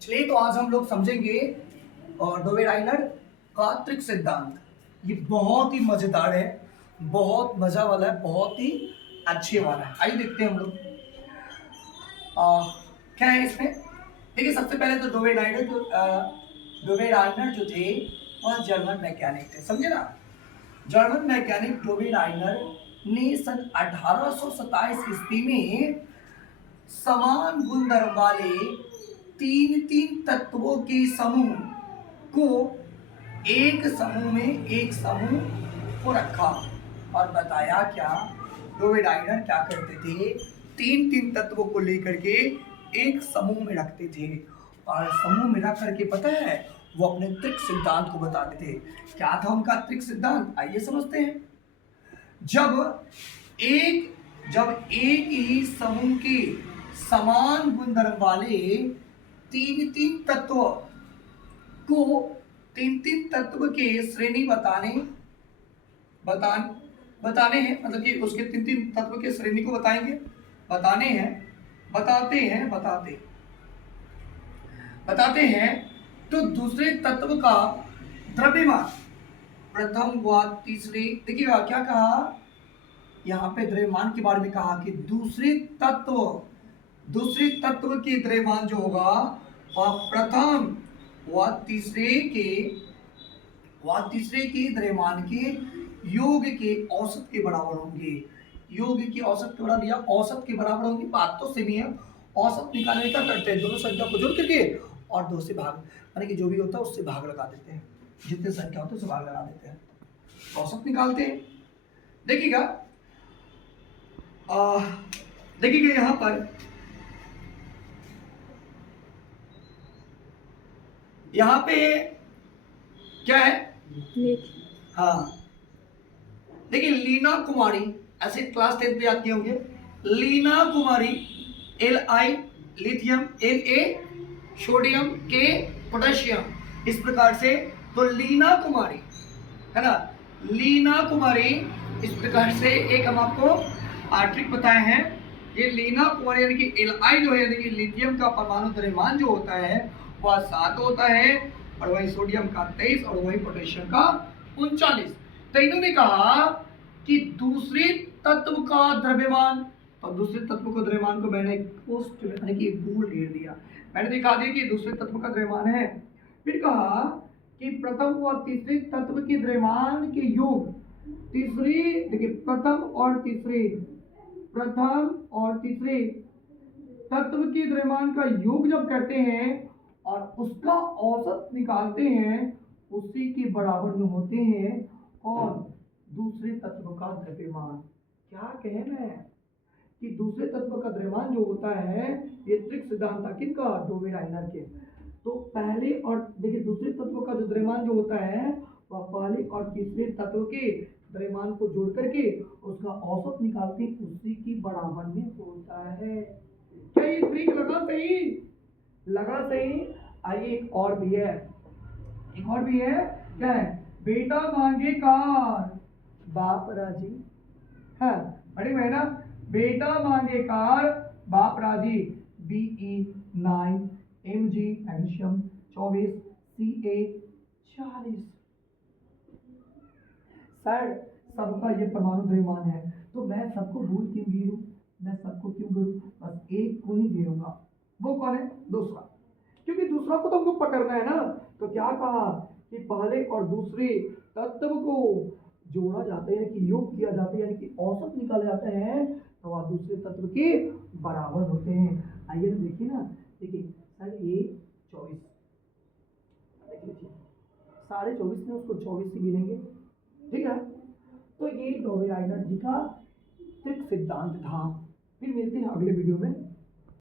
चलिए तो आज हम लोग समझेंगे डोवेडाइनर का त्रिक सिद्धांत। ये बहुत ही मजेदार है, बहुत मजा वाला है, बहुत ही अच्छे वाला है। आइए देखते हैं हम लोग क्या है इसमें। देखिए सबसे पहले तो डोवेडाइनर जो थे वह जर्मन वैज्ञानिक थे, समझे ना। जर्मन वैज्ञानिक डोवेडाइनर ने सन 1827 ईस्वी में समान गुणधर्म वाले तीन तीन तत्वों के समूह को एक समूह को रखा और बताया क्या डोवेडाइनर क्या करते थे, तीन तीन तत्वों को लेकर के एक समूह में रखते थे और समूह में रख करके पता है वो अपने त्रिक सिद्धांत को बताते थे। क्या था उनका त्रिक सिद्धांत, आइए समझते हैं। जब एक ही समूह के समान गुणधर्म वाले तीन तीन तत्व को तीन तीन तत्व के श्रेणी बताने हैं, मतलब कि उसके तीन तीन तत्व के श्रेणी को बताएंगे, बताते हैं तो दूसरे तत्व का द्रव्यमान प्रथम व तीसरे, देखिएगा क्या कहा यहाँ पे द्रव्यमान के बारे में कहा कि दूसरे तत्व के द्रव्यमान जो होगा वह प्रथम व तीसरे के द्रव्यमान के योग के औसत के बराबर होंगे। योग की औसत के बराबर या औसत के बराबर होंगे, बात तो सेम ही है। औसत निकालने का करते हैं, दोनों संख्या को जोड़ करके और दो से भाग, यानी कि जो भी होता है उससे भाग लगा देते हैं, जितने संख्या होते हैं उससे भाग लगा देते हैं, औसत निकालते हैं। देखिएगा यहाँ पर यहाँ पे क्या है, हाँ देखिए लीना कुमारी, ऐसे क्लास 10 पे याद किए होंगे। लीना कुमारी Li lithium, Na sodium, K potassium, इस प्रकार से। तो लीना कुमारी है ना, लीना कुमारी इस प्रकार से एक हम आपको ट्रिक बताए हैं। ये लीना कुमारी यानी कि Li जो है यानी कि लिथियम का परमाणु द्रव्यमान जो होता है वह 7 होता है और वही सोडियम का 23 और वही पोटेशियम का 39। तो इन्होंने कहा कि दूसरे तत्व का द्रव्यमान, और दूसरे तत्व को द्रव्यमान को मैंने पोस्ट यानी कि बोल्ड घेर दिया, मैंने दिखा दिया कि दूसरे तत्व का द्रव्यमान है। फिर कहा कि प्रथम व तीसरे तत्व के द्रव्यमान के योग, तीसरे देखिए प्रथम और तीसरे तत्व के द्रव्यमान का योग जब करते हैं और उसका औसत निकालते हैं उसी के बराबर में होते हैं और दूसरे तत्व का द्रव्यमान। क्या कहे मैं कि दूसरे तत्व का द्रव्यमान जो होता है, ये त्रिक सिद्धांत था किसका, डोवेडाइनर के। तो पहले और देखिए दूसरे तत्व का जो द्रव्यमान जो होता है वह पहले और तीसरे तत्व के द्रव्यमान को जोड़ करके उसका औसत निकालते उसी के बराबर में होता है। क्या ये ट्रिक लगा सही? आइए एक और भी है, क्या है, बेटा मांगे कार बाप राजी है, बड़ी बहना, बेटा मांगे कार बाप राजी, Be9 Mg magnesium 24 Ca 40। Sir सबका ये परमाणु द्रव्यमान है तो मैं सबको भूल क्यों गिरूं, मैं सबको क्यों करूं, बस एक को ही गिरूंगा। वो कौन है, दूसरा, क्योंकि दूसरा को तो हमको पकड़ना है ना। तो क्या कहा कि पहले और दूसरे तत्व को जोड़ा जाता है यानी कि योग किया जाता है यानी कि औसत निकाले जाते हैं तो वह दूसरे तत्व के बराबर होते हैं। आइए देखिए ना, देखिए सर ये 24, देखिए 24.5 में उसको 24 से गिनेंगे, ठीक है। तो ये डोवेडाइनर जी का त्रिक सिद्धांत था। फिर मिलते हैं अगले वीडियो में।